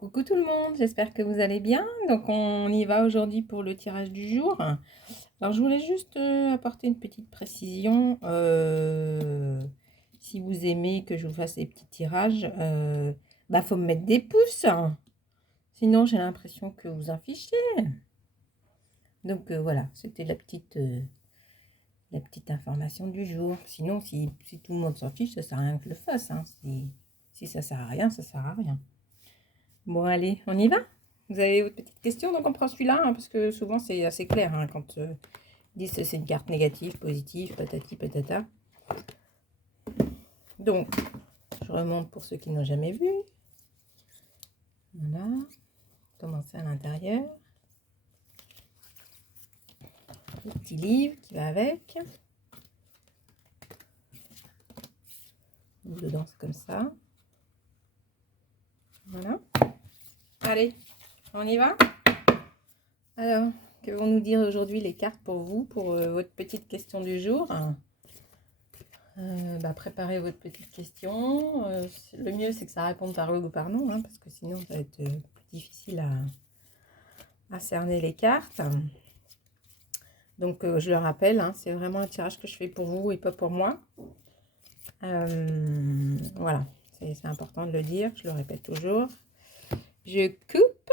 Coucou tout le monde, j'espère que vous allez bien. Donc on y va aujourd'hui pour le tirage du jour. Alors je voulais juste apporter une petite précision. Si vous aimez que je vous fasse des petits tirages, faut me mettre des pouces. Sinon j'ai l'impression que vous en fichez. Donc voilà, c'était la petite information du jour. Sinon si tout le monde s'en fiche, ça sert à rien que je le fasse. Si ça sert à rien, ça sert à rien. Bon, allez, on y va? Vous avez votre petite question, donc on prend celui-là, parce que souvent c'est assez clair quand ils disent que c'est une carte négative, positive, patati patata. Donc, je remonte pour ceux qui n'ont jamais vu. Voilà, commencer à l'intérieur. Le petit livre qui va avec. Dedans, c'est comme ça. Voilà. Allez, on y va? Alors, que vont nous dire aujourd'hui les cartes pour vous, pour votre petite question du jour? Préparez votre petite question. Le mieux, c'est que ça réponde par oui ou par non, parce que sinon, ça va être plus difficile à cerner les cartes. Donc, je le rappelle, c'est vraiment un tirage que je fais pour vous et pas pour moi. Voilà, c'est important de le dire, je le répète toujours. Je coupe.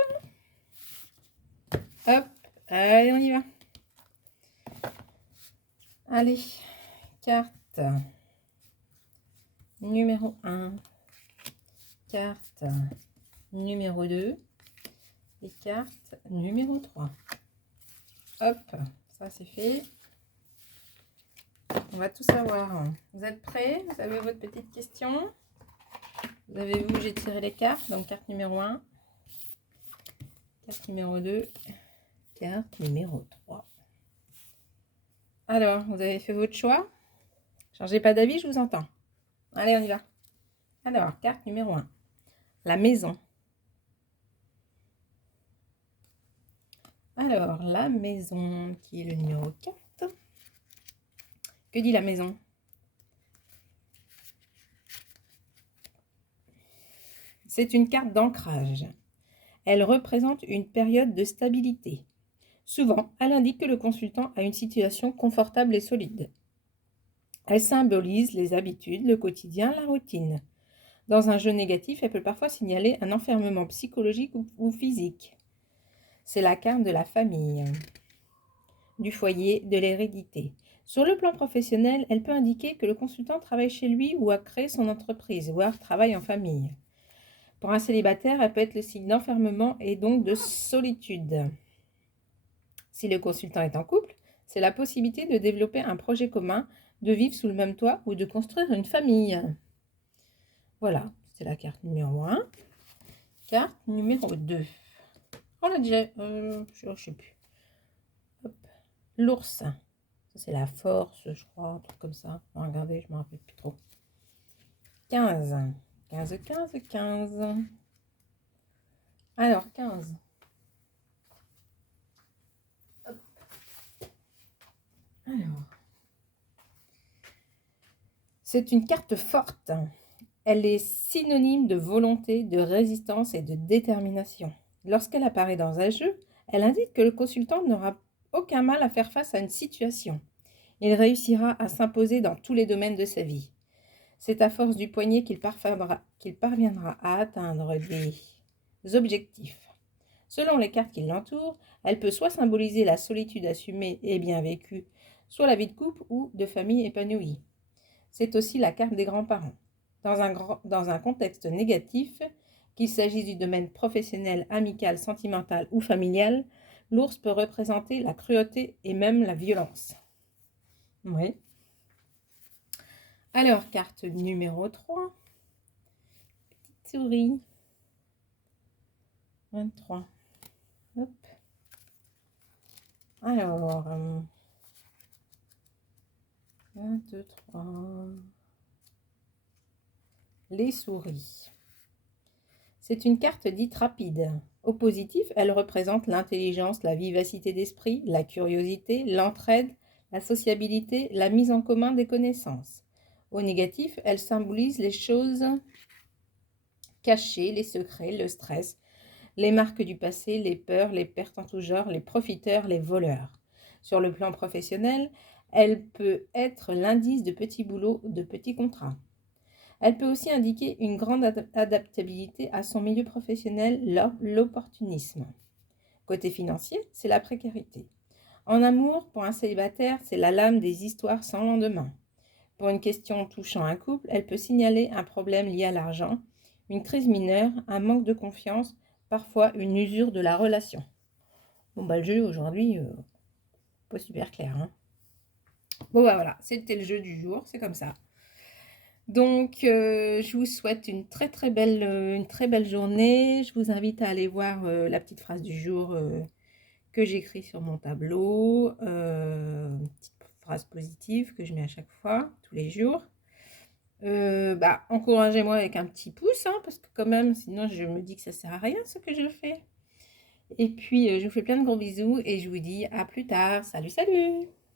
Hop, allez, on y va. Allez, carte numéro 1, carte numéro 2 et carte numéro 3. Hop, ça c'est fait. On va tout savoir. Vous êtes prêts? Vous avez votre petite question? Vous avez vu, j'ai tiré les cartes. Donc carte numéro 1, carte numéro 2, carte numéro 3. Alors, vous avez fait votre choix? Changez pas d'avis, je vous entends. Allez, on y va. Alors, carte numéro 1, la maison. Alors, la maison, qui est le numéro 4. Que dit la maison? C'est une carte d'ancrage. Elle représente une période de stabilité. Souvent, elle indique que le consultant a une situation confortable et solide. Elle symbolise les habitudes, le quotidien, la routine. Dans un jeu négatif, elle peut parfois signaler un enfermement psychologique ou physique. C'est la carte de la famille, du foyer, de l'hérédité. Sur le plan professionnel, elle peut indiquer que le consultant travaille chez lui ou a créé son entreprise, voire travaille en famille. Pour un célibataire, elle peut être le signe d'enfermement et donc de solitude. Si le consultant est en couple, c'est la possibilité de développer un projet commun, de vivre sous le même toit ou de construire une famille. Voilà, c'est la carte numéro 1. Carte numéro 2. On l'a déjà, je sais plus. L'ours. Ça, c'est la force, je crois, un truc comme ça. Regardez, je ne me rappelle plus trop. 15. 15, 15, 15. Alors, 15. Hop. Alors. C'est une carte forte. Elle est synonyme de volonté, de résistance et de détermination. Lorsqu'elle apparaît dans un jeu, elle indique que le consultant n'aura aucun mal à faire face à une situation. Il réussira à s'imposer dans tous les domaines de sa vie. C'est à force du poignet qu'il parviendra à atteindre des objectifs. Selon les cartes qui l'entourent, elle peut soit symboliser la solitude assumée et bien vécue, soit la vie de couple ou de famille épanouie. C'est aussi la carte des grands-parents. Dans un contexte négatif, qu'il s'agisse du domaine professionnel, amical, sentimental ou familial, l'ours peut représenter la cruauté et même la violence. Oui. Alors, carte numéro 3. Petite souris. 23. Hop. Alors, 23. Les souris. C'est une carte dite rapide. Au positif, elle représente l'intelligence, la vivacité d'esprit, la curiosité, l'entraide, la sociabilité, la mise en commun des connaissances. Au négatif, elle symbolise les choses cachées, les secrets, le stress, les marques du passé, les peurs, les pertes en tout genre, les profiteurs, les voleurs. Sur le plan professionnel, elle peut être l'indice de petits boulots ou de petits contrats. Elle peut aussi indiquer une grande adaptabilité à son milieu professionnel, l'opportunisme. Côté financier, c'est la précarité. En amour, pour un célibataire, c'est la lame des histoires sans lendemain. Pour une question touchant un couple, elle peut signaler un problème lié à l'argent, une crise mineure, un manque de confiance, parfois une usure de la relation. Bon bah le jeu aujourd'hui, pas super clair, hein. Bon bah voilà, c'était le jeu du jour, c'est comme ça. Donc je vous souhaite une très belle journée. Je vous invite à aller voir la petite phrase du jour que j'écris sur mon tableau. Une petite phrase positive que je mets à chaque fois, tous les jours. Encouragez-moi avec un petit pouce, hein, parce que quand même, sinon je me dis que ça sert à rien ce que je fais. Et puis je vous fais plein de gros bisous et je vous dis à plus tard. Salut, salut!